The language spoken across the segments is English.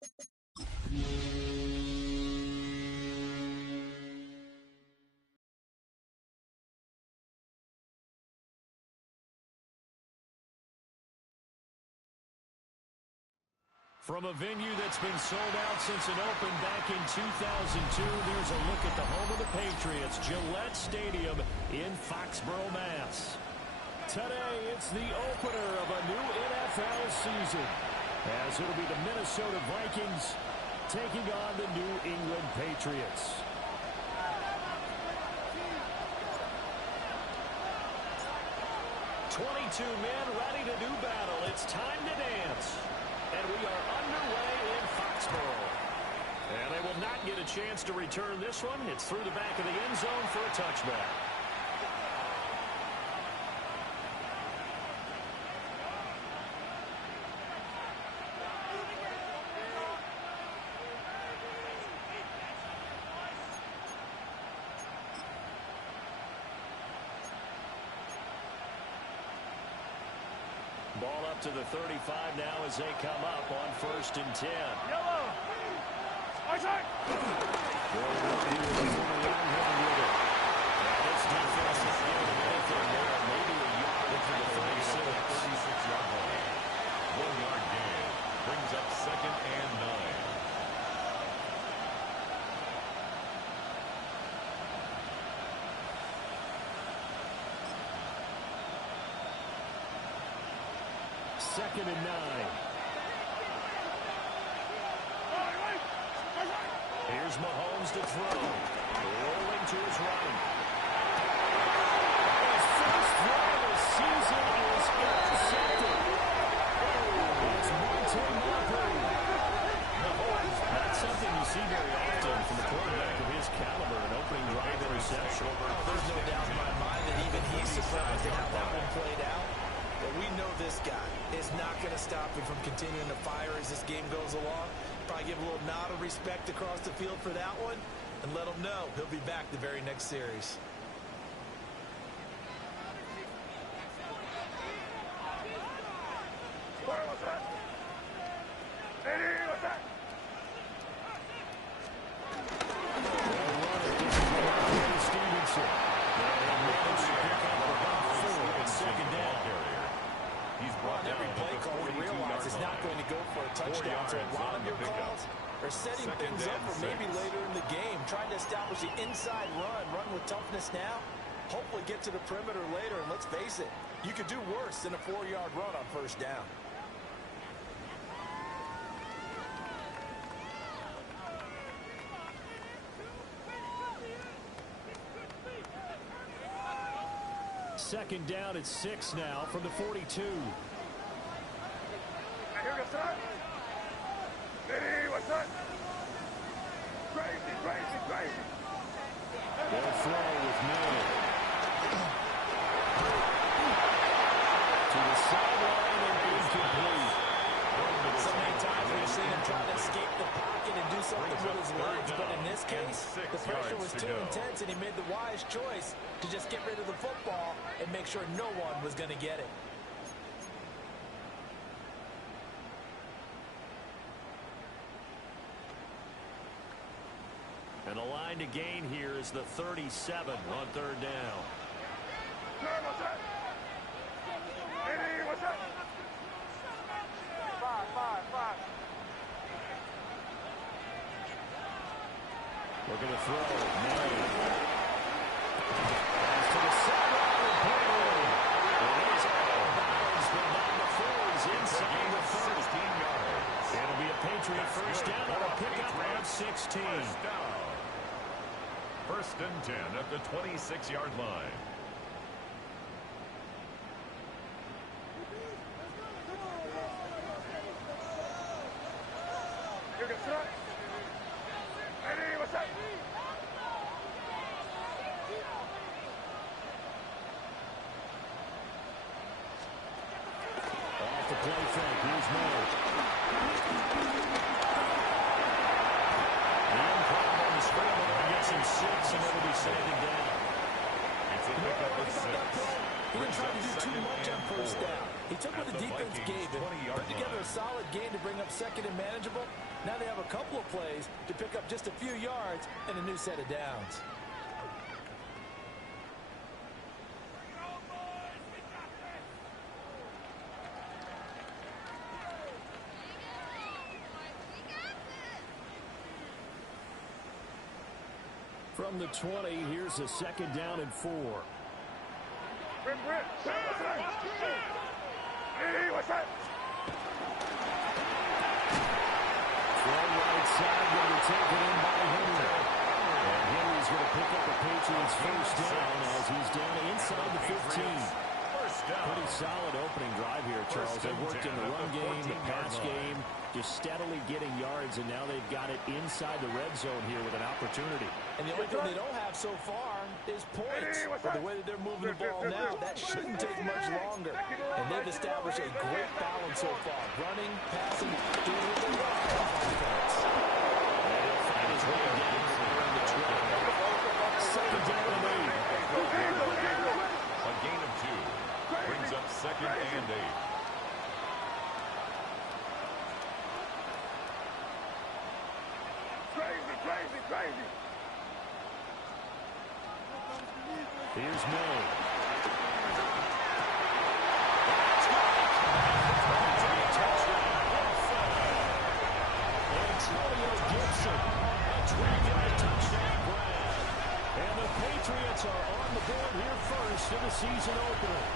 From a venue that's been sold out since it opened back in 2002, there's a look at the home of the Patriots, Gillette Stadium in Foxborough, Mass. Today, it's the opener of a new NFL season, as it'll be the Minnesota Vikings taking on the New England Patriots. "22 men ready to do battle. It's time to dance." And we are underway in Foxborough. And they will not get a chance to return this one. It's through the back of the end zone for a touchback. Ball up to the 35 now as they come up on 1st and 10. Yellow. Outside. This defense is giving anything there. Maybe a yard into the 36-yard line. 1-yard gain brings up 2nd and 9. Second and 9. Here's Mahomes to throw. Rolling to his right. His first throw of the season is intercepted. It's Monte. Not something you see very often from a quarterback of his caliber, an opening drive interception. There's no doubt in my mind that even he's surprised at how that one played out. But we know this guy is not going to stop him from continuing to fire as this game goes along. Probably give a little nod of respect across the field for that one and let him know he'll be back the very next series. Setting things up for maybe later in the game, trying to establish the inside run with toughness now, hopefully get to the perimeter later, and let's face it, you could do worse than a 4-yard run on 1st down. Second down at 6 now from the 42. Crazy. They'll throw with Miller. To the sideline and incomplete. So many times we've seen him trying to escape the pocket and do something with his legs, but in this case, the pressure was too intense and he made the wise choice to just get rid of the football and make sure no one was going to get it. And the line to gain here is the 37 on 3rd down. Looking to throw. Pass to the sideline and put it in. It is out. But not before he's inside the 13 yards. It'll be a Patriot 1st down on a pickup of 16. 1st and 10 at the 26-yard line. Off the play fake. Here's Miller. The improv on the scramble there gets him 6, and it'll be second down. It's a pickup of 6. He didn't try to do too much on 1st down. He took what the defense gave him, put together a solid game to bring up second and manageable. Now they have a couple of plays to pick up just a few yards and a new set of downs. From the 20, here's a second down and 4. Hey, what's that? From right side, going to take it in by Henry. And Henry's going to pick up the Patriots first down as he's down inside the 15. Pretty solid opening drive here, Charles. They worked in the run game, the pass game, just steadily getting yards, and now they've got it inside the red zone here with an opportunity. And the only thing they don't have so far is points. But the way that they're moving the ball now, that shouldn't take much longer. And they've established a great balance so far. Running, passing, doing what they want on offense. And he'll find his way down around the 12. Second down and 8. A gain of 2. Brings up second and 8. Crazy. Here's May. Antonio Gibson, a 20-yard touchdown grab. And the Patriots are on the board here first in the season opener.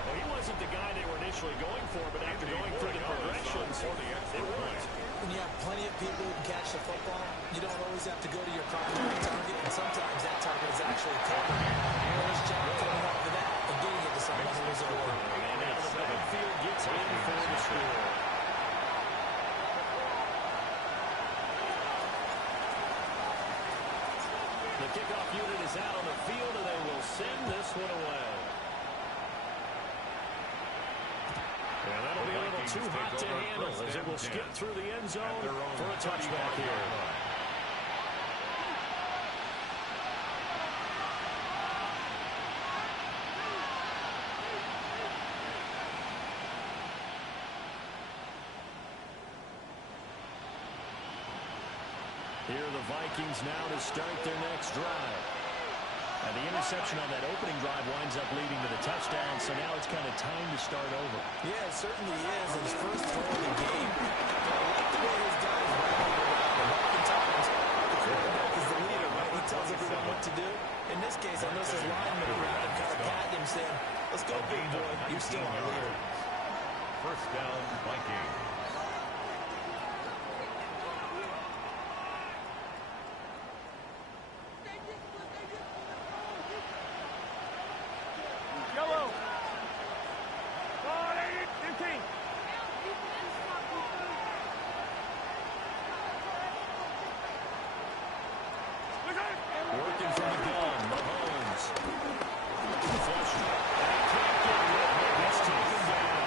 Well, he wasn't the guy they were initially going for, but after going through the progressions, it worked. When you have plenty of people who can catch the football, you don't always have to go to your primary target, and sometimes that target is actually covered. Nice job coming off of that and getting it to someone who is over. And now the backfield gets in for the score. The kickoff unit is out on the field, and they will send this one away. And that'll be a little too hot to handle as it will skip through the end zone for a touchback here. Here are the Vikings now to start their next drive. And the interception on that opening drive winds up leading to the touchdown, so now it's kind of time to start over. Yeah, it certainly is. His first throw of the game. I like the way his guys rally around. Oftentimes, the quarterback is the leader, right? He tells everyone what to do. In this case, I notice his linemen around him kind of patting him, saying, let's go, big boy. You're still our leader. First down, Vikings. Yellow. 15. Working from the gun, Mahomes. Flushed. And he can't get rid of it. He's taken down.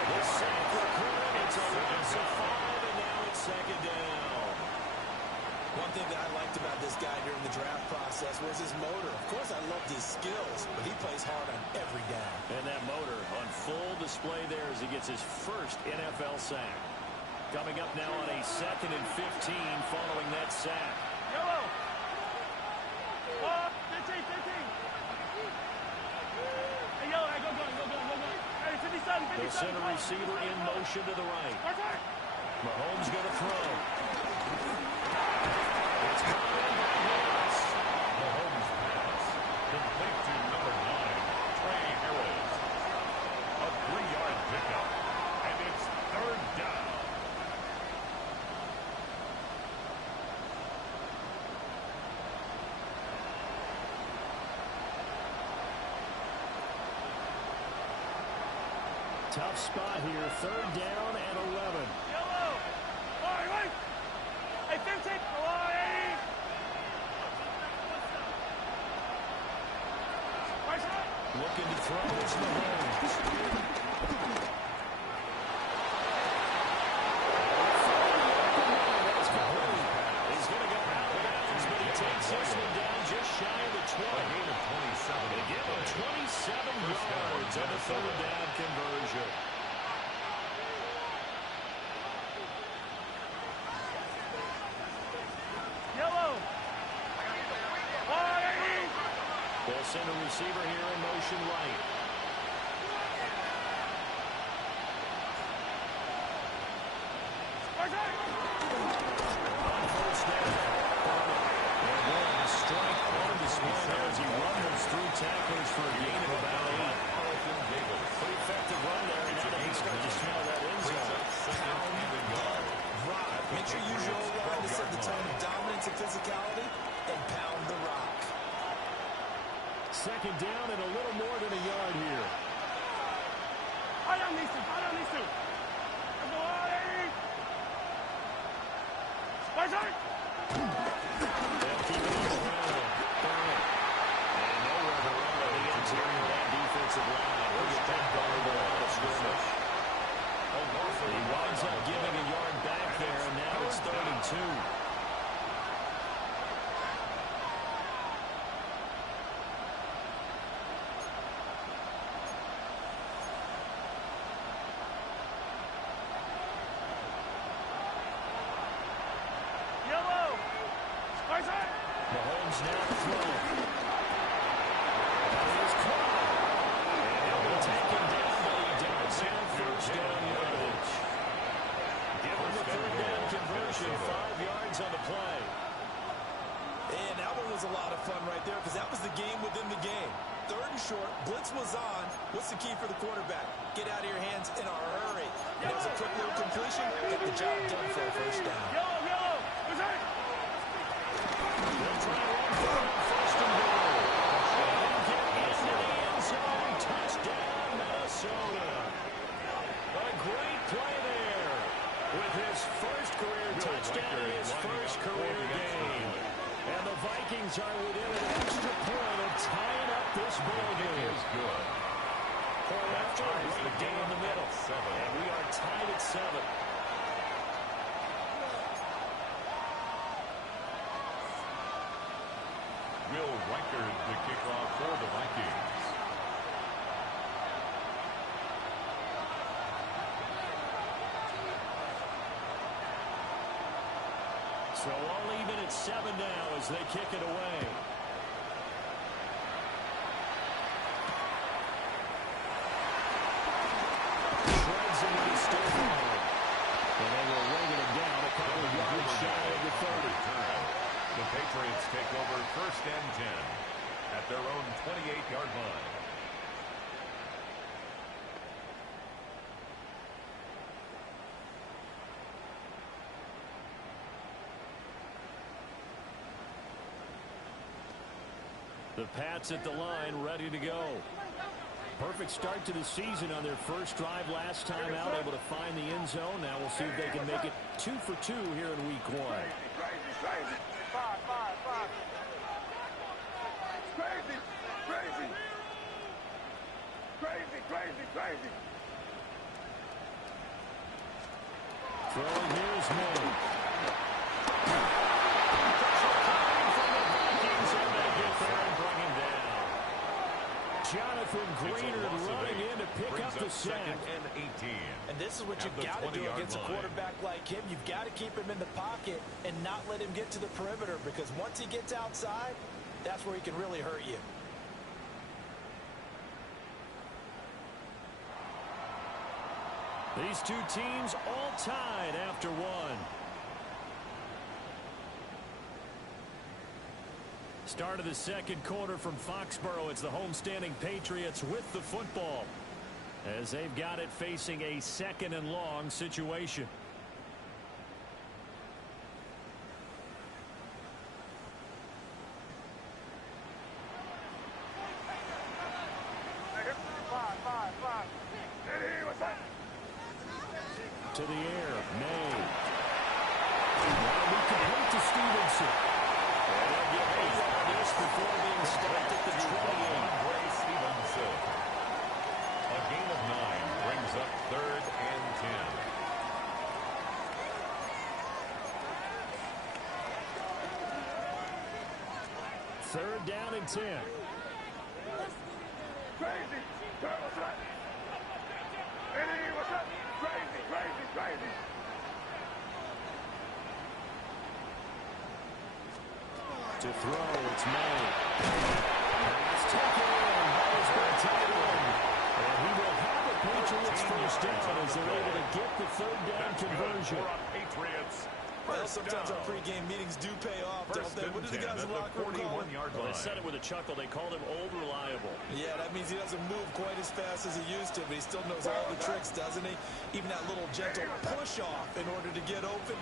The sack recorded. It's a loss of 5, and now it's second down. One thing that I liked about this guy during the draft process was his motor. Of course, I loved his skills, but he plays hard on every down. And that motor on full display there as he gets his first NFL sack. Coming up now on a 2nd and 15 following that sack. Yellow. 15. Hey, yellow, hey, go. Hey, 57. The center receiver in motion to the right. Mahomes going to throw. It's caught in by Harris. Mahomes pass. Complete to number 9, Trey Harris. A 3-yard pickup. And it's third down. Tough spot here. 3rd down and 11. Yellow. All right, wait. Hey, 15. Right side. Looking to throw is Mahomes. He's going to go out of bounds, but he takes this one down just shy of the 20. A gain of 27. They give him 27 yards on the They'll send a receiver here in motion right. On first down. They're going to strike on display there as he rumbles through tacklers for a gain of about 8. Pretty effective run there, and now they can start to smell that end zone. Rock. Make sure you use your O-line to set the tone of dominance and physicality, and pound the rock. Second down and a little more than a yard here. Follow these two. They'll keep it on the ground. And nowhere to run on the interior of that defensive line. We'll get that ball to the line of scrimmage. He winds up giving a yard back there, and now it's 3rd and 2. Mahomes now throwing. That is caught. And he'll be taken down, but he does have first down yardage. Give him the 3rd down conversion, 5 yards on the play. And that one was a lot of fun right there because that was the game within the game. 3rd and short, blitz was on. What's the key for the quarterback? Get out of your hands in a hurry. And it was a quick little completion. Get the job done for a first down. Yellow. They'll try to run for it on 1st and goal. And get into the end zone. Touchdown, Minnesota. A great play there with his first career touchdown in his first career game. And the Vikings are within an extra point of tying up this ball game. Point after, right down the middle. And we are tied at 7. Will Riker to kick off for the Vikings. So all even at 7 now as they kick it away. Shreds into the stiff arm. And they will ring it down a couple of yards shy of the 30. The Patriots take over 1st and 10 at their own 28-yard line. The Pats at the line, ready to go. Perfect start to the season on their first drive last time out, able to find the end zone. Now we'll see if they can make it 2 for 2 here in week 1. Crazy. 5. Crazy. Throwing here is Moore. Jonathan Greenard running in to pick up the sack. And 18. And this is what you've got to do against a quarterback like him. You've got to keep him in the pocket and not let him get to the perimeter because once he gets outside, that's where he can really hurt you. These two teams all tied after 1. Start of the second quarter from Foxborough. It's the homestanding Patriots with the football as they've got it facing a 2nd and long situation. To the air, May. Now we complete to Stevenson. And they'll get 8 on this before being stopped at the 28. Stevenson. A gain of 9 brings up 3rd and 10. 3rd down and 10. Crazy. Crazy. To throw, it's May. Pass first down as they're able to get the third down conversion. Patriots. Well, sometimes our pregame meetings do pay off, don't they? What do the guys in the locker room call him? Well, they said it with a chuckle. They called him Old Reliable. Yeah, that means he doesn't move quite as fast as he used to, but he still knows all the tricks, doesn't he? Even that little gentle push-off in order to get open,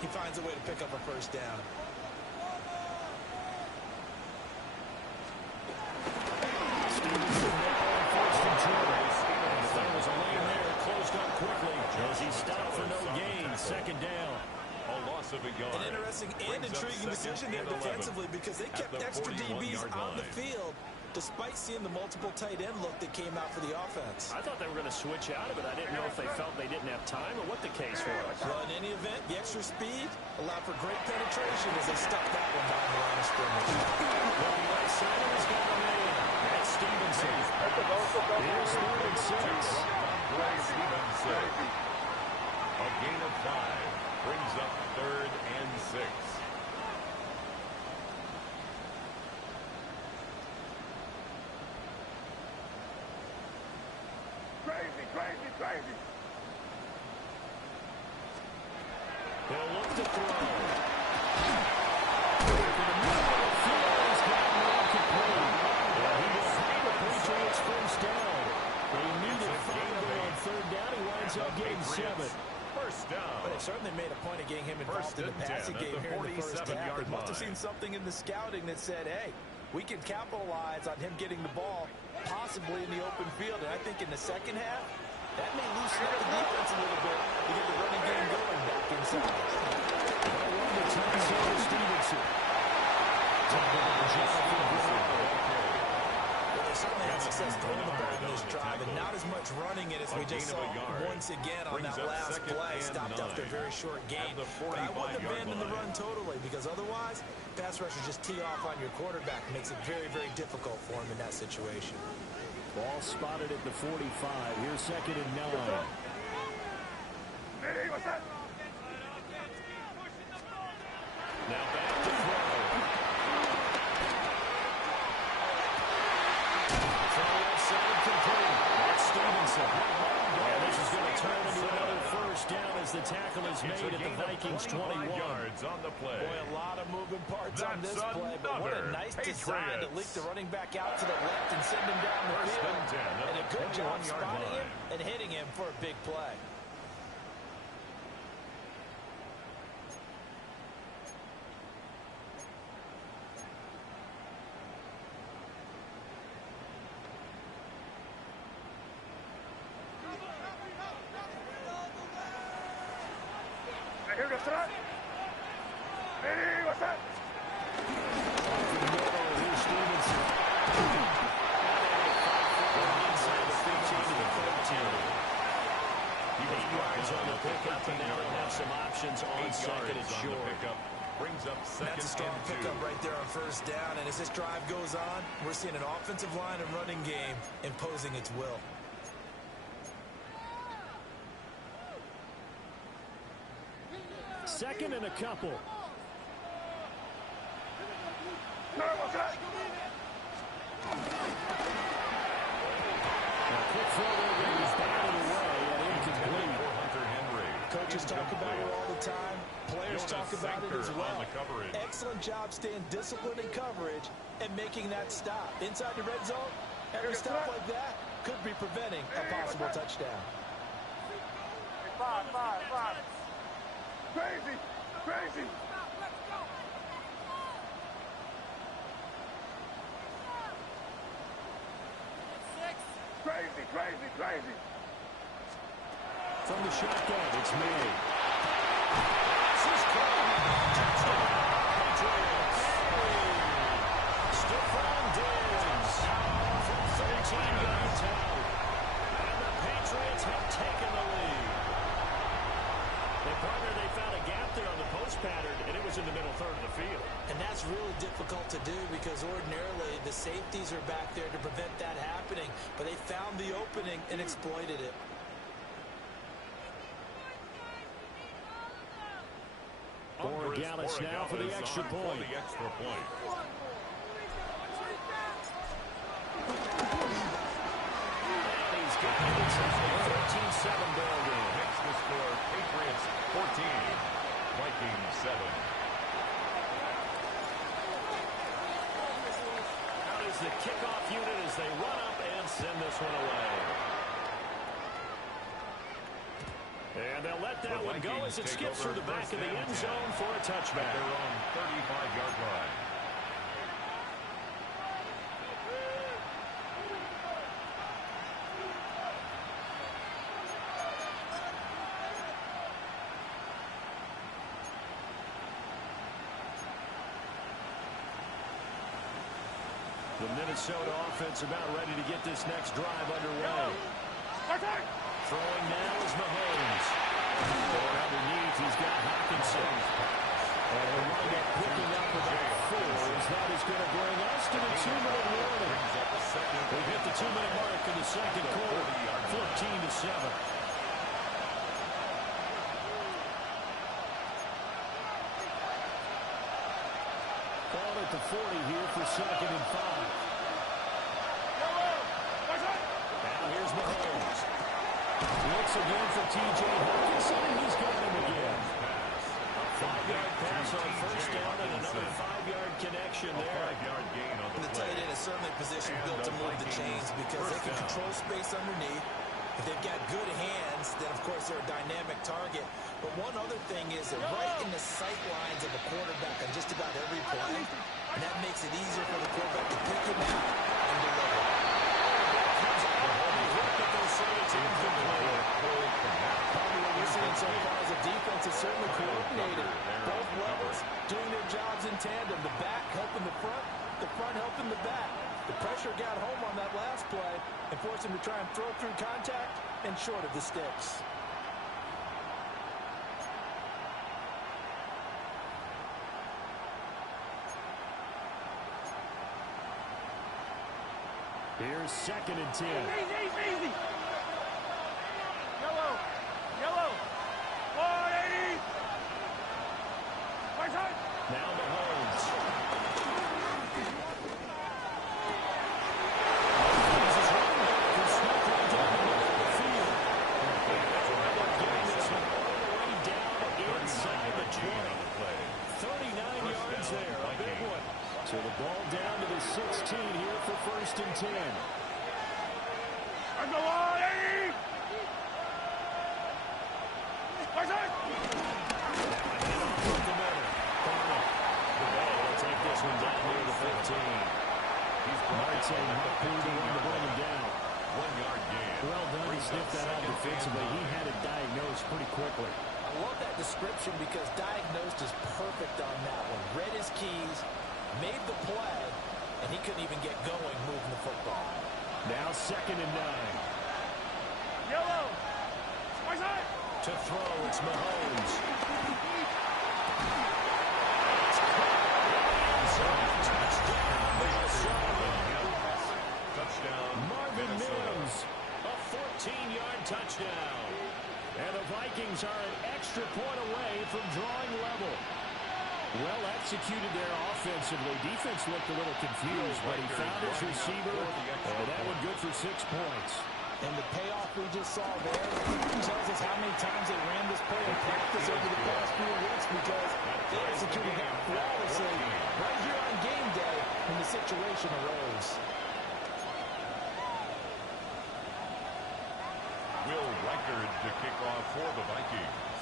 he finds a way to pick up a first down. There was a lane there, closed up quickly as he stopped for no gain. Second down. A loss of a yard. An interesting and intriguing decision there defensively because they kept extra DBs on the field despite seeing the multiple tight end look that came out for the offense. I thought they were going to switch out of it. I didn't know if they felt they didn't have time or what the case was. Well, in any event, the extra speed allowed for great penetration as they stuck that one down the line of scrimmage. Well, the right side has got a man. That's Stevenson. Here's 3rd and 6. Stevenson. A gain of 5 brings up 3rd and 6. Crazy. They'll look to throw. For the middle of the field, he's got one complete. He will have the Patriots first down. They needed 5 on 3rd down. He winds up getting 7. First down. But it certainly made a point of getting him involved in the passing game here in the first half. They must have seen something in the scouting that said, hey, we can capitalize on him getting the ball possibly in the open field. And I think in the second half, that may loosen up the defense a little bit to get the running game going back inside. Stevenson. Well, they certainly had success throwing the ball in this drive, and not as much running it as we just saw once again on that last play. Stopped after a very short gain. But I wouldn't abandon the run totally, because otherwise, pass rushers just tee off on your quarterback. Makes it very, very difficult for him in that situation. Ball spotted at the 45. Here's 2nd and 9. Hey, what's that? Now back to throw. Throw outside complete. That's Stevenson. And this is going to turn into another first down as the tackle is made at the Vikings 21. Yards on the play. Boy, a lot of moving parts on this play, but what a nice design to leak the running back out to the left and send him down the field. And a good job spotting him and hitting him for a big play. Hey, what's that? Hey, what's that? Here's Stevenson. Inside the 15 to the 13. 8 yards on the pickup, and now they'll have some options on 2nd and short. Brings up 2nd That's a strong and 2. pickup right there on first down. And as this drive goes on, we're seeing an offensive line and running game imposing its will. Second and a couple. Hey, what's that? Quick throw there, he's batted away and incomplete. Coaches talk about it all the time. Players talk about it as well. Excellent job staying disciplined in coverage and making that stop. Inside the red zone, every stop like that could be preventing a possible touchdown. Five. Crazy. Crazy. From the shotgun, it's made. This is touchdown, Patriots. Stephon Diggs from 13 yards out. And the Patriots have taken the lead. They found a gap there on the post pattern, and it was in the middle third of the field. And that's really difficult to do because ordinarily the safeties are back there to prevent that happening. But they found the opening and exploited it. Borregales now for the extra point. And he's got it inside 13 seconds the kickoff unit as they run up and send this one away. And they'll let that one go as it skips through the back of the end zone for a touchback. They're on 35-yard line. The Minnesota offense about ready to get this next drive underway. Throwing now is Mahomes. Going underneath, he's got Hawkinson. And he'll wind up picking up about 4 as that is going to bring us to the 2-minute warning. We've hit the 2-minute mark in the second quarter, 14-7. Ball at the 40 here for 2nd and 5. Now here's Mahomes. Looks again for T.J. Hawkinson, and he's got him again. A 5-yard pass on first down and another 5-yard connection there. 5-yard gain on the tight end is certainly positioned built to move the chains because they can control space underneath. If they've got good hands, then of course they're a dynamic target. But one other thing is they're right in the sight lines of the quarterback on just about every play. And that makes it easier for the quarterback to pick him out and deliver. So far as the defense is certainly coordinated. Both levels doing their jobs in tandem. The back helping the front helping the back. The pressure got home on that last play and forced him to try and throw through contact and short of the sticks. Here's 2nd and 10. Easy. Yellow. 180. Right side. Now Mahomes. This is running back and snuck right down the middle of the field. Getting this one all the way down inside the 20. 39 yards there, a big one. So the ball down to the 16 here for 1st and 10. I'm the 180. Right side. Take this one down near the 15. Martin Hopkins to bring him down. 1-yard gain. Well done. He sniffed that out defensively. He had it diagnosed pretty quickly. I love that description because diagnosed is perfect on that one. Read his keys, made the play, and he couldn't even get going moving the football. Now 2nd and 9. Yellow. Right side. To throw, it's Mahomes. Touchdown. Marvin Mims, a 14-yard touchdown. And the Vikings are an extra point away from drawing level. Well executed there offensively. Defense looked a little confused, but he found his receiver, and that one good for 6 points. And the payoff we just saw there tells us how many times they ran this play in practice over the past few weeks because they executed that flawlessly right here on game day when the situation arose. Will Reichard to kick off for the Vikings.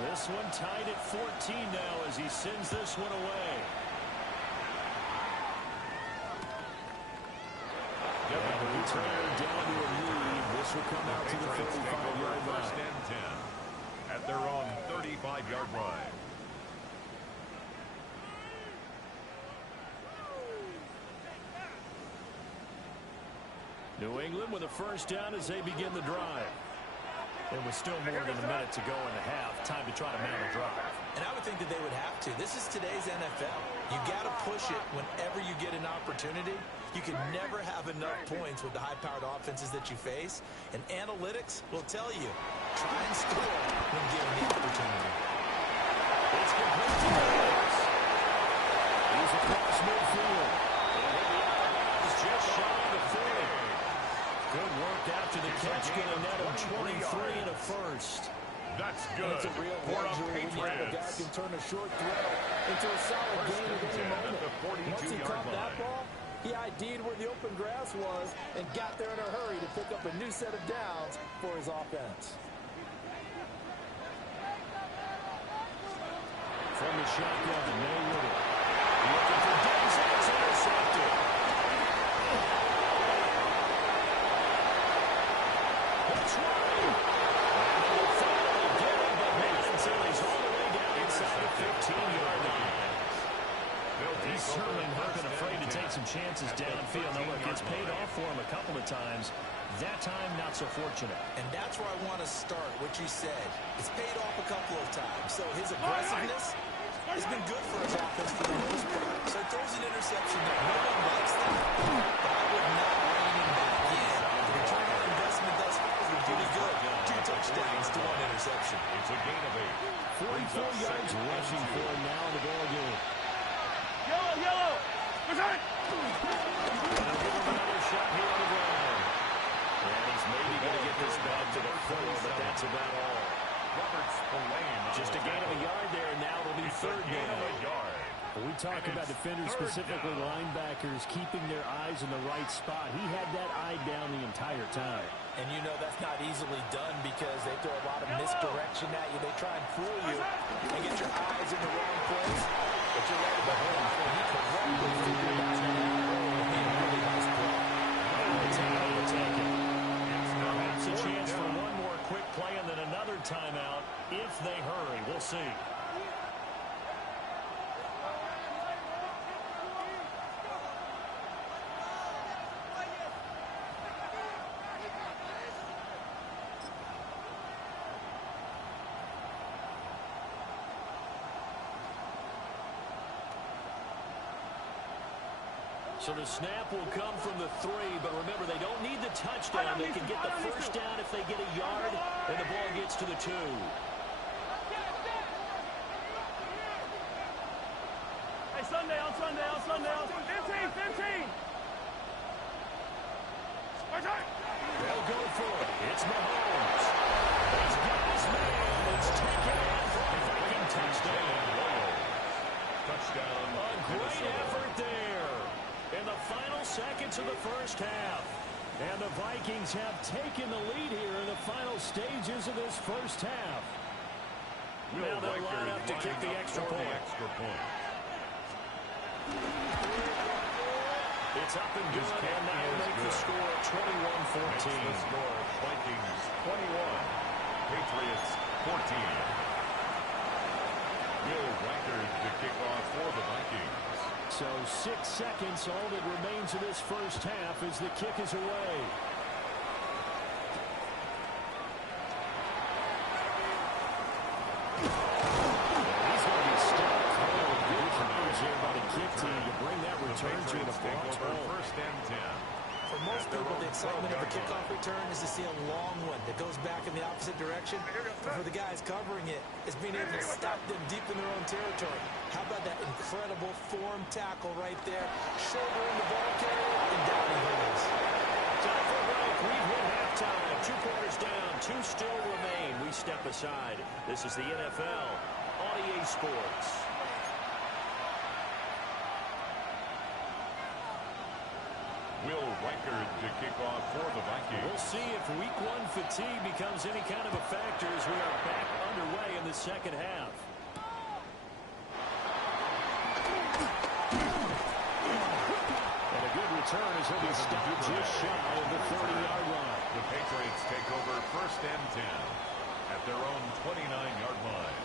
This one tied at 14 now as he sends this one away. Down to a lead. This will come out to the 35-yard line. 1st and 10 at their own 35-yard line. New England with a first down as they begin the drive. And with still more than a minute to go in the half, time to try to man a drive. And I would think that they would have to. This is today's NFL. You got to push it whenever you get an opportunity. You can never have enough points with the high-powered offenses that you face. And analytics will tell you, try and score when given the opportunity. It's complete to Davis. He's across midfield. And the out is just shy of the 40. Good work after the catch, going to net him 23 and a first. That's good. It's a real for the luxury when you have a guy Patriots. can turn a short throw into a solid gain at any moment. Once he caught that ball, indeed where the open grass was and got there in a hurry to pick up a new set of downs for his offense. From the shotgun, May with it. Looking for Diggs, and it's intercepted. That's right. And they will finally get him, but not until he's all the way down inside the 15-yard line. He's certainly not been afraid to take some chances downfield. Now, look, it's paid off for him a couple of times. That time, not so fortunate. And that's where I want to start, what you said. It's paid off a couple of times. So his aggressiveness has been good for his offense for the most part. So he throws an interception there. No one likes that. But I would not rein him back in. The return on investment thus far has been pretty good. 2 touchdowns to 1 interception. It's a gain of 8. 44 yards rushing for him now in the ball game. Yellow, yellow. Return. They'll give him another shot here on the ground. And he's maybe going to get this back to the 4, but that's about all. Just a gain of a yard there, and now it'll be 3rd down. We talk about defenders, specifically linebackers, keeping their eyes in the right spot. He had that eye down the entire time. And you know that's not easily done because they throw a lot of misdirection at you. They try and fool you and get your eyes in the wrong place. But you're right about him. He correctly figured out that and made a really nice play. We'll take it. Perhaps a chance for one more quick play and then another timeout if they hurry. We'll see. So the snap will come from the 3, but remember, they don't need the touchdown. They can get the first down if they get a yard, and the ball gets to the 2. Hey, Sundown. 15. Return. They'll go for it. It's Mahomes. He's got his man. It's taken in for a Viking touchdown. Touchdown. A great effort there in the final seconds of the first half. And the Vikings have taken the lead here in the final stages of this first half. Now they'll line up to kick the extra point. It's up and good, and now make the score 21-14. The score, Vikings 21, Patriots 14. Will Reichard to kick off for the Vikings. So 6 seconds, all that remains of this first half as the kick is away. He's going to be stuck. Good coverage here by the kick team to bring that return to the ball. First and 10. For most people, the excitement of a kickoff return is to see a long one that goes back in the opposite direction. But for the guys covering it, it's being able to stop them deep in their own territory. How about that incredible form tackle right there? Shoulder in the ball carrier, and down he goes. Time for a break. We've hit halftime. 2 quarters down. 2 still remain. We step aside. This is the NFL on EA Sports. Will Reichard to kick off for the Vikings. We'll see if week 1 fatigue becomes any kind of a factor as we are back underway in the second half. And a good return as he'll be stopped just shy of the 30-yard line. The Patriots take over first and 10 at their own 29-yard line.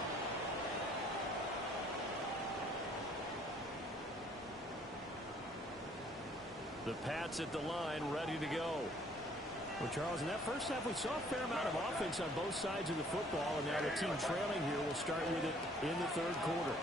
The Pats at the line, ready to go. Well, Charles, in that first half, we saw a fair amount of offense on both sides of the football, and now the team trailing here will start with it in the 3rd quarter.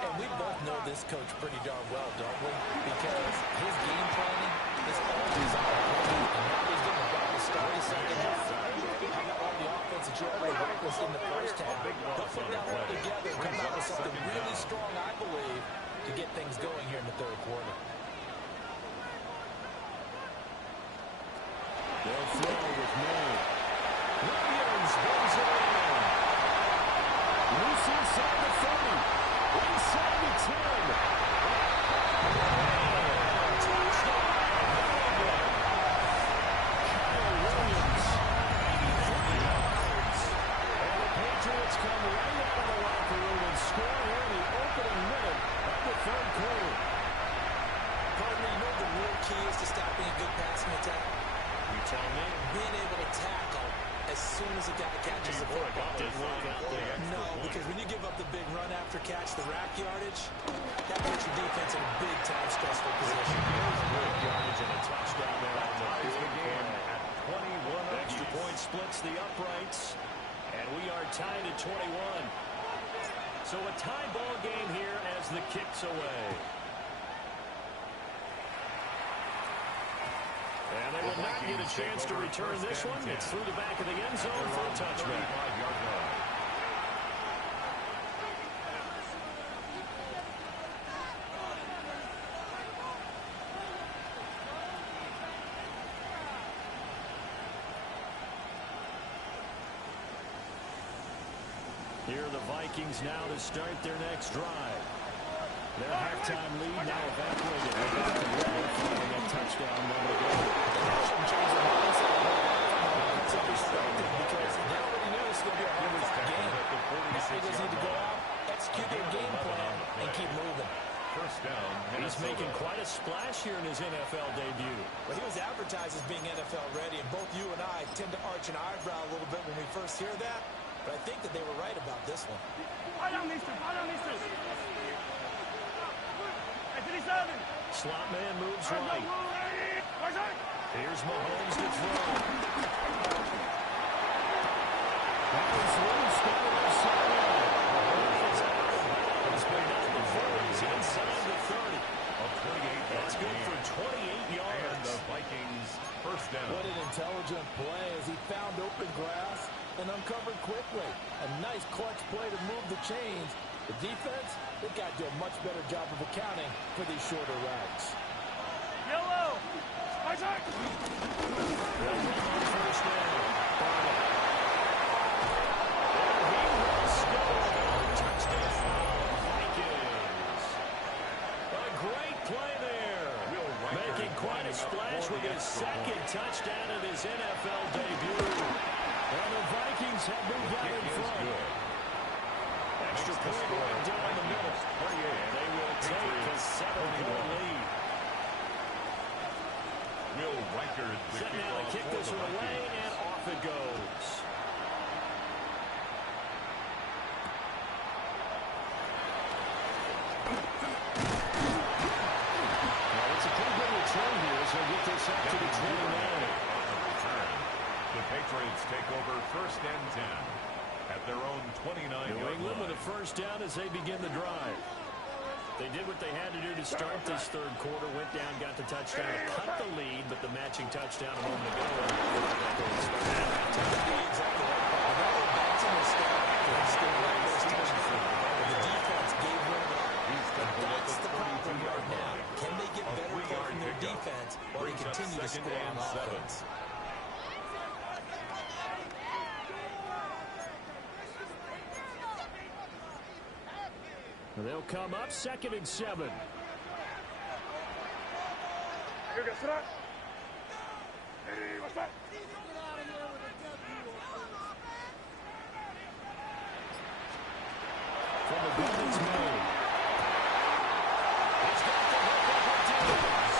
And we both know this coach pretty darn well, don't we? Because his game planning is always on point, and now he's getting about to start the second half. How about all the offense that you already witnessed in the first half? They'll put that all together and come out with something really strong, I believe, to get things going here in the 3rd quarter. They'll throw with May. Williams brings it in. Loose inside the 30. Inside the 10. Touchdown. key is to stopping a good passing attack? You tell me. Being able to tackle as soon as a guy catches the football. Didn't work out there. No, because when you give up the big run after catch, the rack yardage, that puts your defense in a big-time stressful position. Great yardage and a touchdown there on the Ties the game play. at 21 Extra apiece. point splits the uprights, and we are tied at 21. So a tie ball game here as the kick's away. And they will not get a chance to return this one. It's through the back of the end zone for a touchback. Here are the Vikings now to start their next drive. Their halftime lead now evaporated. They're back to ready following a touchdown moment ago. Change their mindset from perspective because they already knew this was going to be a hard-fought game. Now they just need to go out, execute their game plan, and keep moving. First down. He's making quite a splash here in his NFL debut. Well, he was advertised as being NFL ready, and both you and I tend to arch an eyebrow a little bit when we first hear that. But I think that they were right about this one. Slot man moves right. Here's Mahomes to throw. That was loose down the left sideline. Mahomes out of bounds, but not before he's inside the 30. A 28. That's good for 28 And yards. the Vikings first down. What an intelligent play as he found open grass and uncovered quickly. A nice clutch play to move the chains. The defense, they've got to do a much better job of accounting for these shorter routes. Yellow! First down. There he will score. Touchdown, Vikings. A great play there. Making quite a splash with his second touchdown in his NFL debut. And the Vikings have moved out in front. Extra point right down the middle. And they will take a 7-point lead. Will Reichard Set now to kick this one away, and off it goes. Well, it's a pretty good return here, so get this up to the 29. The Patriots take over first and 10 at their own 29-yard New England with line. a first down as they begin the drive. They did what they had to do to start this third quarter. Went down, got the touchdown, cut the lead, but the matching touchdown a moment ago. That's the problem right now. Can they get better play from their defense while they continue to score on offense? They'll come up 2nd and 7. From the gun it's made. He's got the hook over Diggs.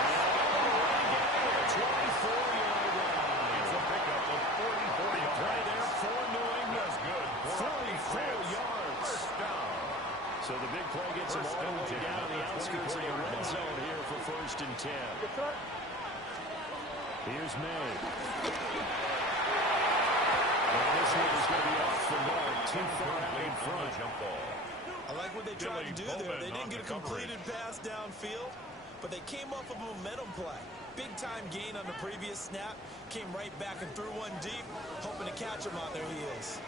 And 24-yard line. It's a pickup of 44 yards. Play there for New England. That's good. 44 yards. First down. So the big play gets him all the way down the outskirts of the red zone here for 1st and 10. Here's May. And this one is going to be off the mark. Too far out in front. Jump ball. I like what they tried to do there. They didn't get a completed pass downfield, but they came off of a momentum play. Big-time gain on the previous snap. Came right back and threw one deep, hoping to catch them on their heels.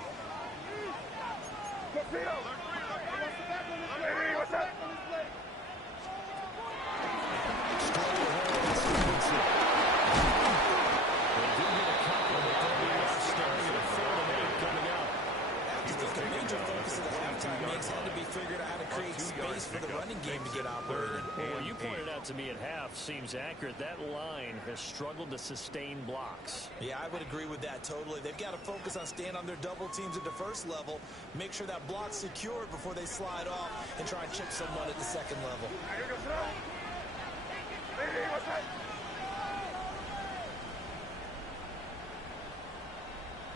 A major focus of the halftime makes had to be figuring out how to create space for the running game to get operated. Well, you pointed out to me at half, seems accurate. That line has struggled to sustain blocks. Yeah, I would agree with that totally. They've got to focus on staying on their double teams at the first level, make sure that block's secured before they slide off and try and chip someone at the second level.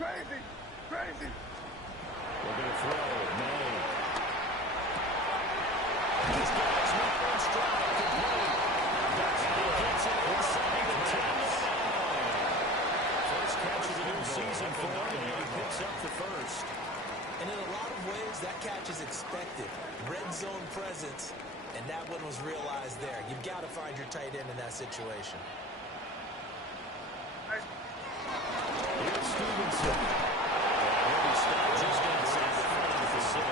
Crazy. Crazy. Looking to throw. May. He's got his number one strike. Complete. And he gets it inside the 10. First catch of the new season for him, and he picks up the first. And in a lot of ways, that catch is expected. Red zone presence, and that one was realized there. You've got to find your tight end in that situation. Here's Stevenson. He'll be stopped just inside the 5 for 6.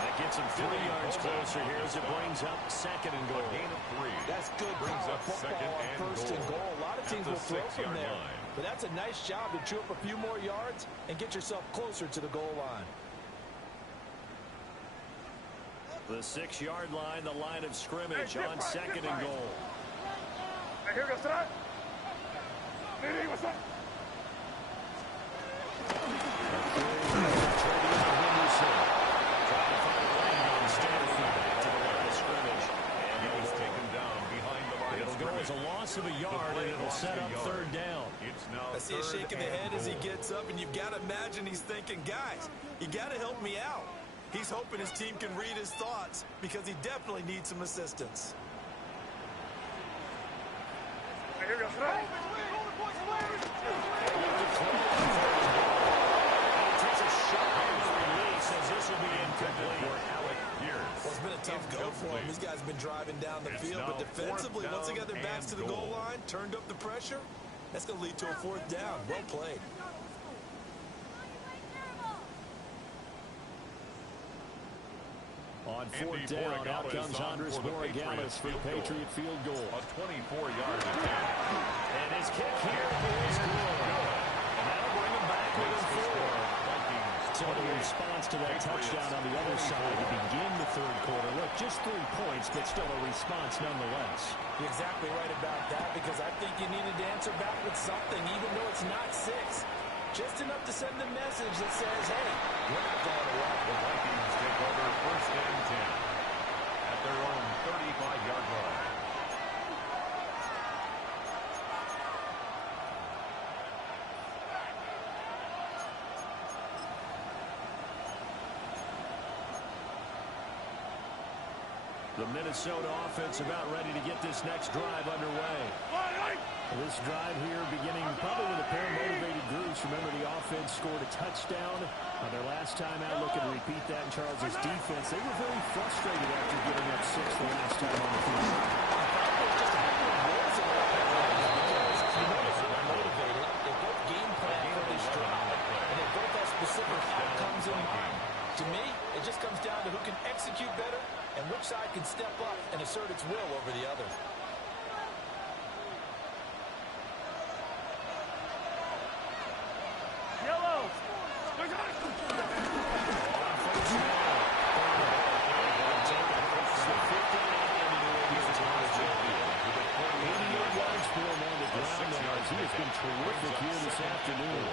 That gets him 3 yards closer here as it brings up second and goal. Gain of 3. That's good Brings power up football second on and first and goal. A lot of teams will throw from there. Line. But that's a nice job to chew up a few more yards and get yourself closer to the goal line. The 6-yard line, the line of scrimmage on second and goal. Hey, here goes that. Hey, what's up? A loss of a yard, and it'll set up third down. I see a shake of the head as he gets up, and you've got to imagine he's thinking, guys, you got to help me out. He's hoping his team can read his thoughts because he definitely needs some assistance. Hey, here goes that. Takes a shot on the release as this will be incomplete. Well, it's been a tough go for him. These guys have been driving down the field, but defensively, once they got their backs to the goal line, turned up the pressure, that's going to lead to a fourth down. Well played. On fourth down, out comes Andres Borregales for the Patriot field goal. A 24-yard attempt. And his kick here is good. And that'll bring him back within 4. So in response to that touchdown on the other side to begin the third quarter. Look, just 3 points, but still a response nonetheless. You're exactly right about that because I think you needed to answer back with something, even though it's not 6. Just enough to send a message that says, hey, we're not going away. The Vikings take over first and 10 at their own 35-yard line. The Minnesota offense about ready to get this next drive underway. This drive here beginning probably with a pair of motivated groups. Remember, the offense scored a touchdown on their last time out. Looking to repeat that in Charles' defense. They were very frustrated after giving up 6 the last time on the field. They both game plan for this drive, and they both have specific outcomes in mind. To me, it just comes down to who can execute better and which side can step up and assert its will over the other. Yellow. He has been terrific here this afternoon.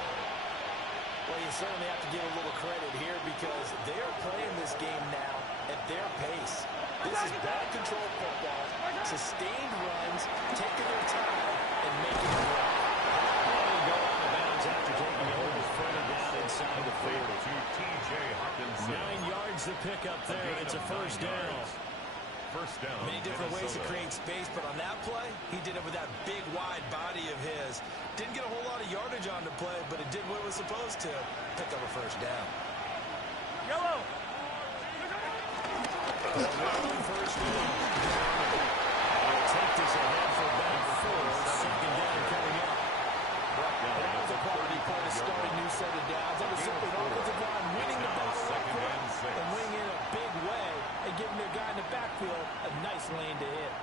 Well, you certainly have to give a little credit here because they're playing this game now at their pace. This is ball control football, sustained runs, taking their time, and making it work. They go out of bounds after taking a hold of further down inside the 40. To T.J. Hawkinson. 9 yards to pick up there. It's a first down. First down. Many different ways to create space, but on that play, he did it with that big, wide body of his. Didn't get a whole lot of yardage on the play, but it did what it was supposed to. Pick up a first down. Yellow. First down. They'll take this ahead for about 4. Second down coming up. That was a quality play to start a new set of downs. That was simply an offensive line winning the battle up front and winning in a big way and giving their guy in the backfield a nice lane to hit.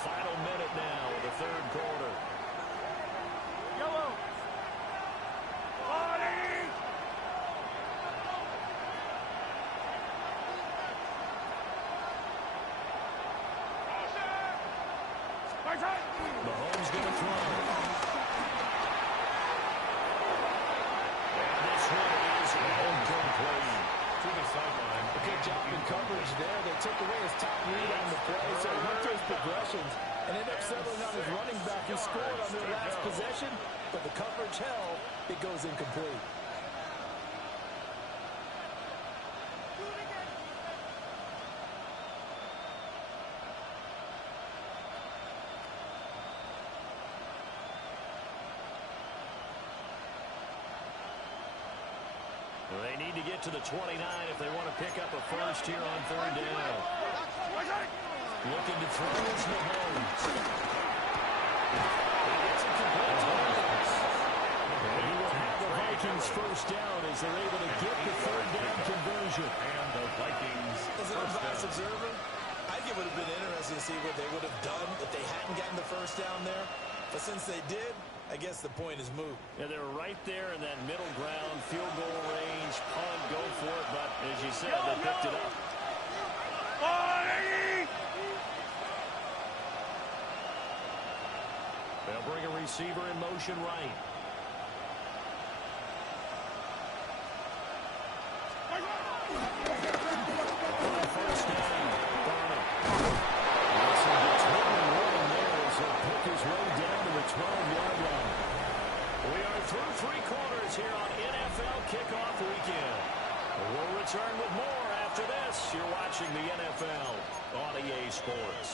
Final minute now of the third quarter. Yellow. Body. Mahomes going to throw. And this one is incomplete. To the sideline. A good job in coverage there. They took away his top read on the play, so he went to his scored on their last possession, but the coverage held. It goes incomplete. They need to get to the 29 if they want to pick up a first here on third down. Looking to throw is Mahomes. He gets it complete to Williams. And he will have the Vikings first down as they're able to get the third down conversion. And the Vikings As an unbiased observer, I think it would have been interesting to see what they would have done if they hadn't gotten the first down there. But since they did, I guess the point is moot. Yeah, they were right there in that middle ground, field goal range, punt, go for it. But as you said, they picked it up. They'll bring a receiver in motion right. First down, Barnum. Wilson gets one running there as he'll pick his way down to the 12-yard line. We are through three quarters here on NFL Kickoff Weekend. We'll return with more after this. You're watching the NFL on EA Sports.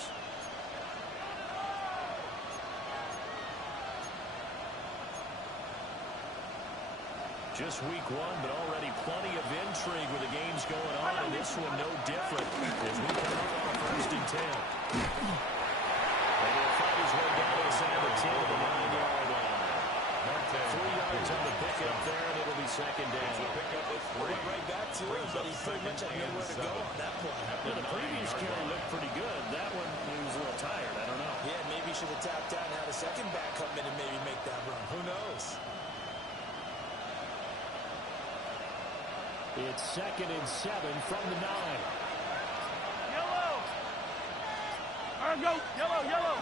Just week one, but already plenty of intrigue with the games going on, and this one no different as we come up on first and 10. And he'll find his way down inside the 10 to the 9-yard line. 3 yards on the pickup there, and it'll be second down. Went right back to it, but he pretty much had nowhere to go on that play. Yeah, the previous carry looked pretty good. That one, he was a little tired. I don't know. Yeah, maybe he should have tapped out and had a second back come in and maybe make that run. Who knows? It's second and 7 from the 9. Yellow. All right, go. Yellow, yellow.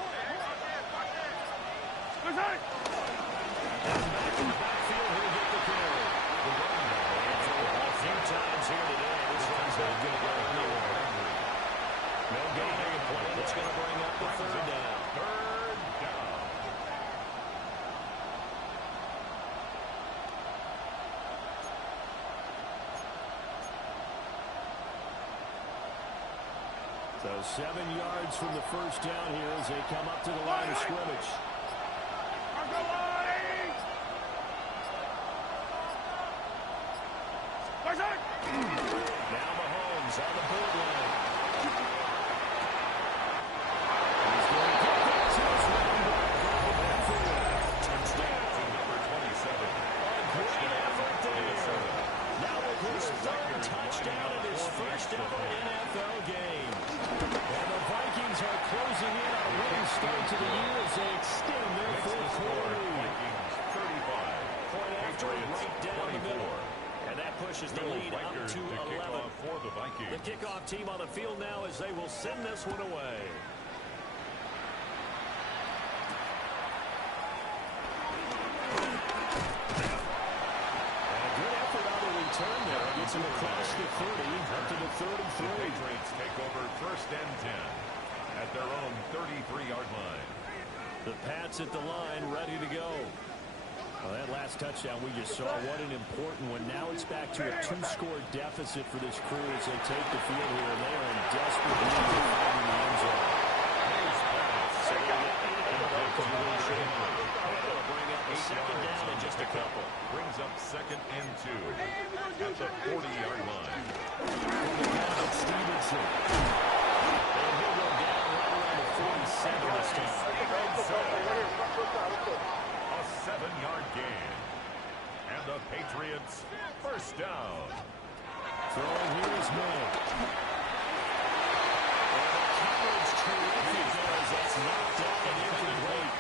Good side. And back in the backfield, he'll get the carry. A few times here today, this one's not going to go anywhere. No gaining play. That's going to bring up the third down. Third down. So 7 yards from the first down here as they come up to the line of scrimmage. Now Mahomes on the boot line. He's going to kick it to his running back. Touchdown. Number 27. A great effort there. Now with his third touchdown in his first ever NFL game. And the Vikings are closing in on a winning start to the year as they extend their fourth quarter lead. Vikings 35. Point after it right down the middle. And that pushes the lead up to 11. For the Vikings. The kickoff team on the field now as they will send this one away. And a good effort on the return there. Gets him across the 30 up to the 33. The Patriots take over first and 10 at their own 33-yard line. The Pats at the line, ready to go. Well, that last touchdown we just saw, what an important one. Now it's back to a 2-score deficit for this crew as they take the field here, and they are in desperate need to find in the end zone. So they'll get 8 out of that conversion. They'll bring up a second down in just a couple. Brings up second and 2 at the 40-yard line. Stevenson. And he'll go down right around the 47 this time. A 7-yard gain. And the Patriots first down. Throwing here is May. And the coverage terrific there as that's knocked down and incomplete.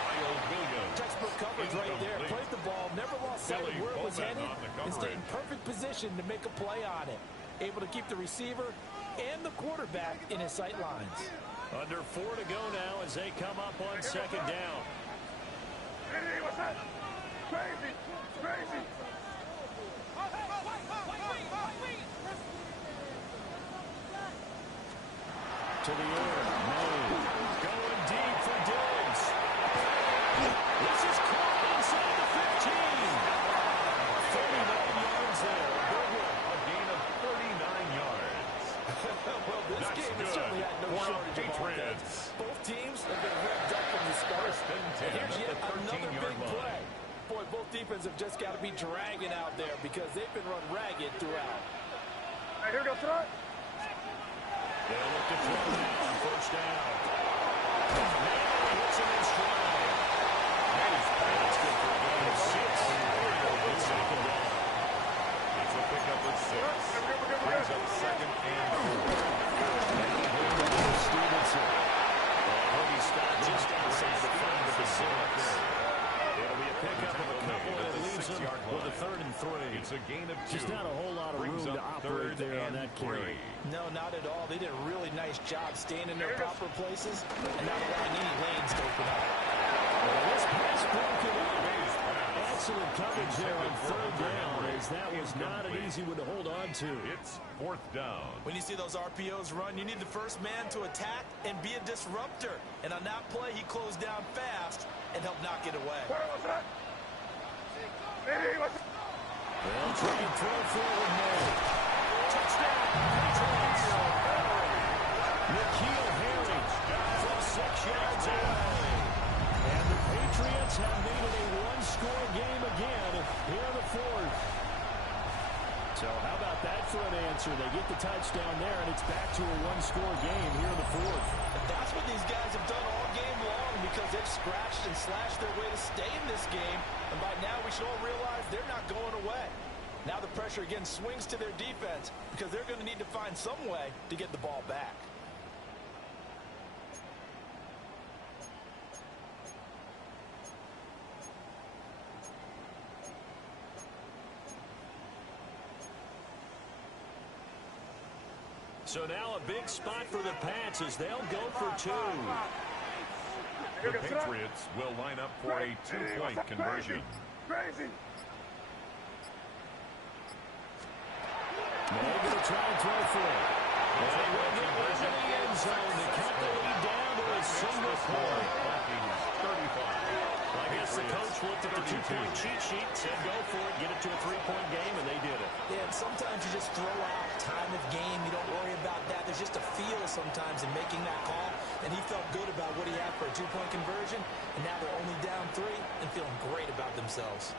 Textbook coverage right there. Played the ball, never lost sight of where it was headed, and stayed in perfect position to make a play on it. Able to keep the receiver and the quarterback in his sight lines. Under 4 to go now as they come up on second down. Hey, what's that? Crazy, crazy. To the air, May. Going deep for Diggs. certainly had no shortage of offense. Both teams have been revved up from the start. And here's yet another big play. Boy, both defenses have just got to be dragging out there because they've been run ragged throughout. Hey, here goes tonight. They'll look to throw now on first down. Now hits him in stride. That's good for a gain of 6. Good second down. It's a pickup with 6. Brings up second and 4. Stevenson. And he stopped just outside the 5 of the 6. It'll be a pickup of a couple that leaves him with a 3rd and 3. It's a gain of 2. Just not a whole lot of room to operate there on that carry. No, not at all. They did a really nice job staying in their proper places and not allowing any lanes to open up. Well, this pass broken up. Excellent coverage there on 3rd down, as that was not an easy one to hold on to. It's 4th down. When you see those RPOs run, you need the first man to attack and be a disruptor. And on that play, he closed down fast and helped knock it away. They'll try and throw forward now. Touchdown, Patriots. N'Keal Harry from 6 yards away. And the Patriots have made it a one-score game again here in the 4th. So how about that for an answer? They get the touchdown there, and it's back to a one-score game here in the 4th. And that's what these guys have done all game long because they've scratched and slashed their way to stay in this game. And by now, we should all realize they're not going away. Now the pressure again swings to their defense because they're going to need to find some way to get the ball back. So now a big spot for the Pats as they'll go for 2. The Patriots will line up for a 2-point conversion. Crazy. They're going to try and throw for it. And they will get one to the end zone to cut the lead down to a single point. Vikings 35. I guess the coach looked at the 2-point cheat sheet, said go for it, get it to a 3-point game, and they did it. Yeah, and sometimes you just throw out time of game. You don't worry about that. There's just a feel sometimes in making that call, and he felt good about what he had for a 2-point conversion, and now they're only down 3 and feeling great about themselves.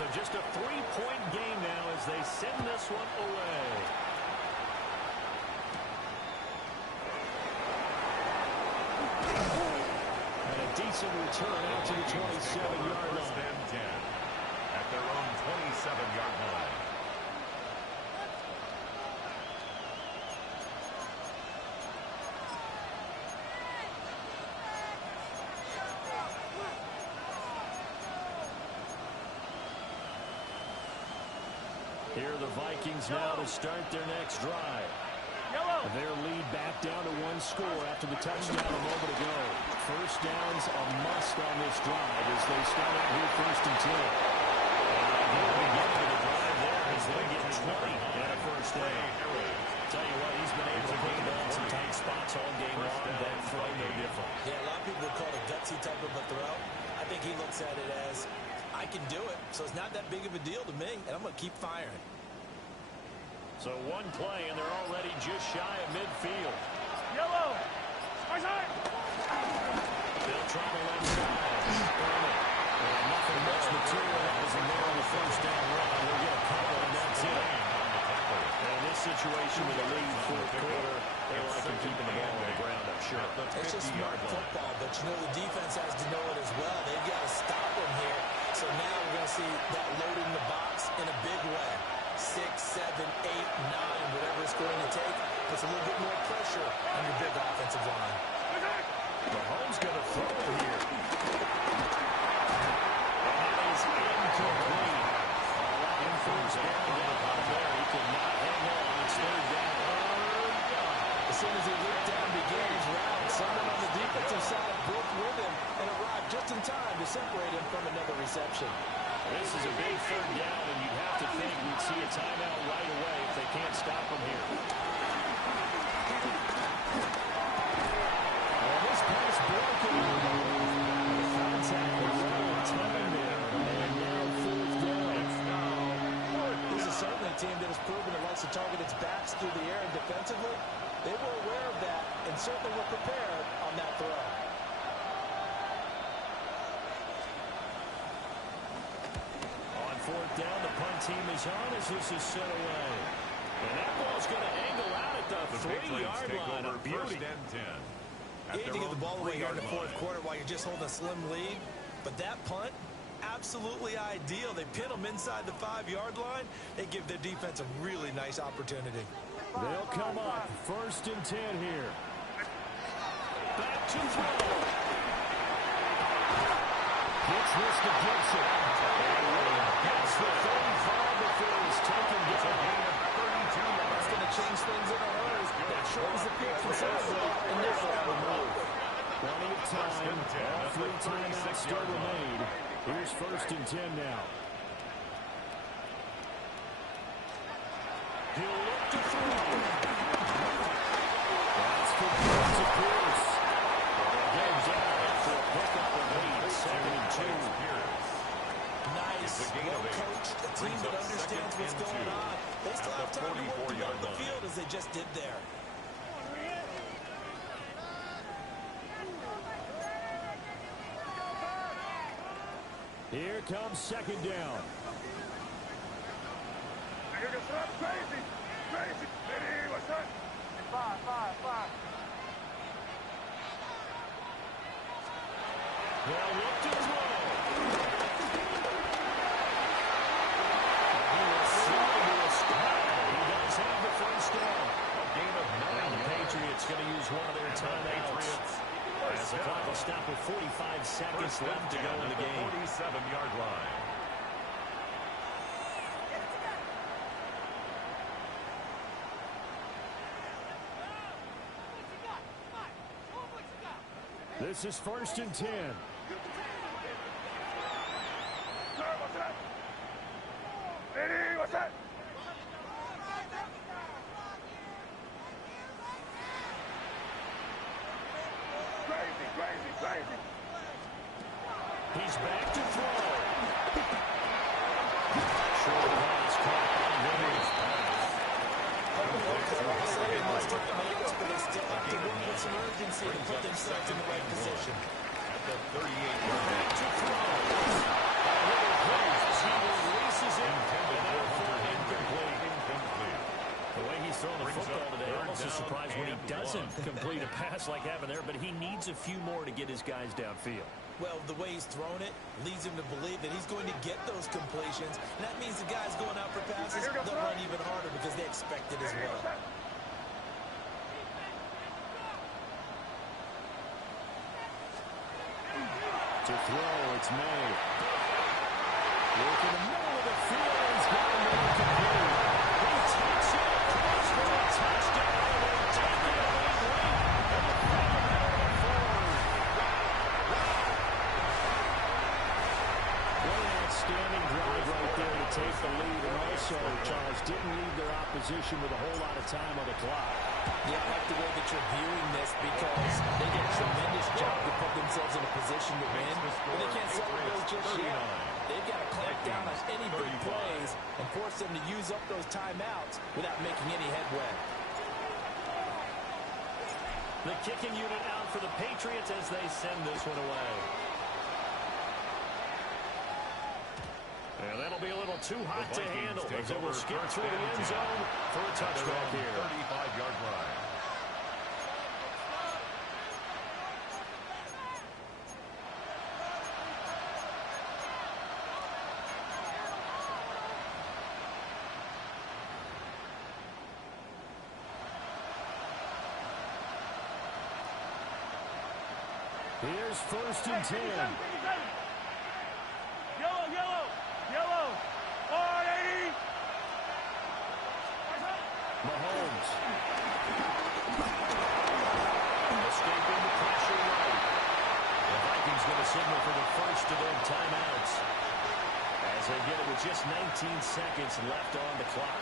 So just a 3-point game now as they send this one away. And a decent return out to the 27-yard line. 1st and 10 at their own 27-yard line. Here are the Vikings now to start their next drive. Their lead back down to 1 score after the touchdown a moment ago. First down's a must on this drive as they start out here 1st and 10. And the beginning of the drive there as they get 20 at a first down. Tell you what, he's been able to put the ball in some tight spots all game long. That throw no different. Yeah, a lot of people would call it a gutsy type of a throw. I think he looks at it as, I can do it, so it's not that big of a deal to me, and I'm going to keep firing. So one play, and they're already just shy of midfield. Yellow. My side. They'll try the left side. And nothing much materializing there on the first down run. We'll get a couple, and that's it. And this situation with a lead 4th quarter, they're like keeping the ball on the ground, I'm sure. It's just smart football, but you know the defense has to know it as well. They've got to stop them here. So now we're going to see that loading the box in a big way. 6, 7, 8, 9, whatever it's going to take, puts a little bit more pressure on your big offensive line. Mahomes going to throw it here. And that is incomplete. Allowing first down there. He could not hang on. It's 3rd down. As soon as he looked down, began his route. Someone on the defensive side broke with him and arrived just in time to separate him from another reception. This is a big third down, and you'd have to think we'd see a timeout right away if they can't stop them here. And this pass broken. Contact was on time there. And now fourth down. This is certainly a team that has proven it likes to target its backs through the air and defensively. They were aware of that and certainly were prepared on that throw. On fourth down, the punt team is on as this is set away. And that ball's going to angle out at the 3-yard line. A beauty. First and 10. You hate to get the ball away here in the fourth quarter while you're just holding a slim lead. But that punt, absolutely ideal. They pin them inside the 5-yard line. They give their defense a really nice opportunity. They'll come up. First and 10 here. Back to throw. Gets this to Gibson. Gets the 35 before he's taken down. 32. That's going to change things in a hurry. That shortens the field considerably, and they're going to move. Plenty of time. All 3 timeouts still remain. Here's first and 10 now. He'll look to throw. That's for Pierce. Game's out for a pickup of 8, 7 and 2. Nice, well-coached, a team that understands what's going on. They still have time to work to the field as they just did there. Here comes second down. Crazy. Ready, what's that? 5. They'll look to throw. He will slide to a spot. He does have the first down. A gain of 9. The Patriots going to use one of their timeouts. As the clock will stop with 45 seconds left to go in the game. 47-yard line. This is first and 10. What's that? Ready, what's that? Crazy. He's back to throw. Short pass caught by Williams. But they still have to win with some urgency to put themselves in the right position. At the 38-yard Back to throw. He releases it. Incomplete. The way he's throwing the football today, almost a surprise when he doesn't complete a pass like having there, but he needs a few more to get his guys downfield. Well, the way he's thrown it leads him to believe that he's going to get those completions. And that means the guys going out for passes, they'll run even harder because they expect it as well. To throw, it's made. Look in the middle of the field, he's got him incomplete. He takes it across for a touchdown, and they take it away late. And the Patriots forward. What an outstanding drive right there to take the lead, and also, Charles, didn't leave their opposition with a whole lot of time on the clock. Yeah, I like the way that you're viewing this because they did a tremendous job to put themselves in a position to win, but they can't celebrate just yet. They've got to clamp down on any big plays and force them to use up those timeouts without making any headway. The kicking unit out for the Patriots as they send this one away. And that'll be a little too hot to handle as it will skip through the end zone for a touchback here. 35-yard line. Here's first and 10. Yellow. 480. Mahomes. Escaping the pressure right. The Vikings going to signal for the first of their timeouts. As get it with just 19 seconds left on the clock.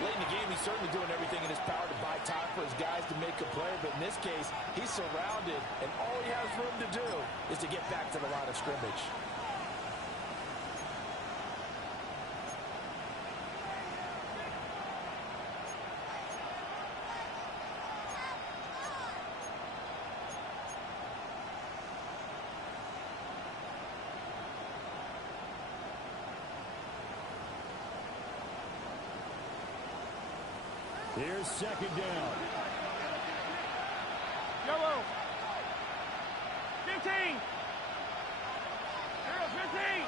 Late in the game, he's certainly doing everything in his power to buy time for his guys to make a play. But in this case, he's surrounded, and all he has room to do is to get back to the line of scrimmage. Here's second down. Yellow. 15. Zero, 15.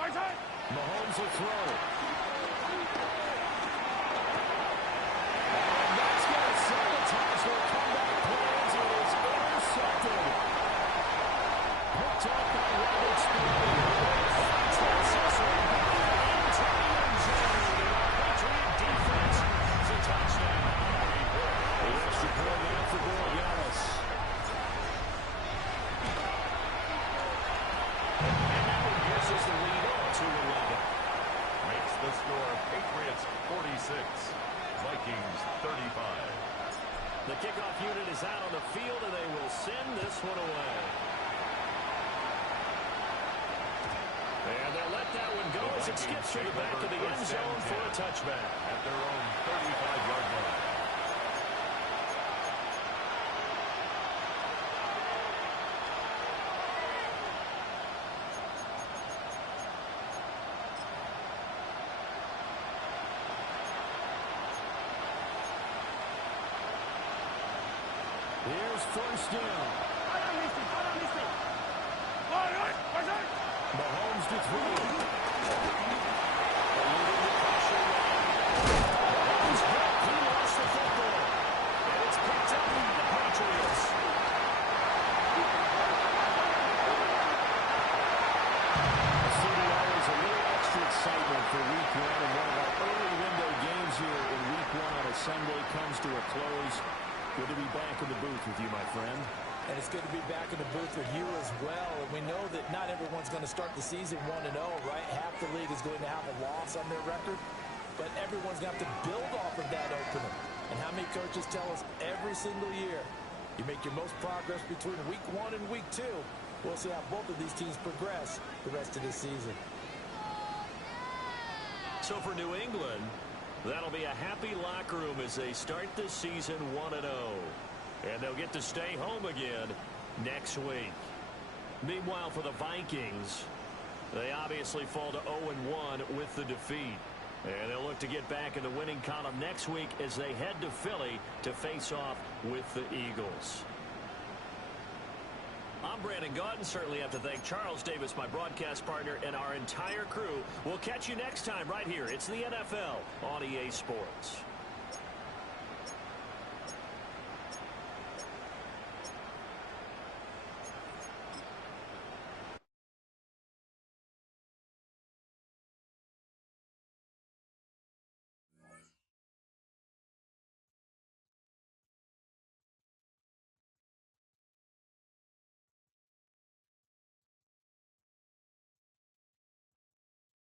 Right side. Mahomes will throw. And that's going to sabotage their comeback plans. It is intercepted. Picked up by Robert Spillane. Fights that accessory into the end zone. Patriot defense is a touchdown. The extra point after Borgalis. And that reverses the lead to 11. Makes the score Patriots 46, Vikings 35. The kickoff unit is out on the field, and they will send this one away. And they'll let that one go as it skips to the back of the end zone for a touchback. At their own 35-yard line. Here's first down. Mahomes to throw. Eluding the pressure. Mahomes hit. He lost the football. And it's picked up by the Patriots. I see always a little extra excitement for week one, and one of our early window games here in week one on a Sunday comes to a close. Good to be back in the booth with you, my friend. And it's good to be back in the booth with you as well. And we know that not everyone's going to start the season 1-0, right? Half the league is going to have a loss on their record. But everyone's going to have to build off of that opener. And how many coaches tell us every single year, you make your most progress between week 1 and week 2. We'll see how both of these teams progress the rest of this season. So for New England, that'll be a happy locker room as they start this season 1-0. And they'll get to stay home again next week. Meanwhile, for the Vikings, they obviously fall to 0-1 with the defeat. And they'll look to get back in the winning column next week as they head to Philly to face off with the Eagles. I'm Brandon Gaudin. Certainly have to thank Charles Davis, my broadcast partner, and our entire crew. We'll catch you next time right here. It's the NFL on EA Sports.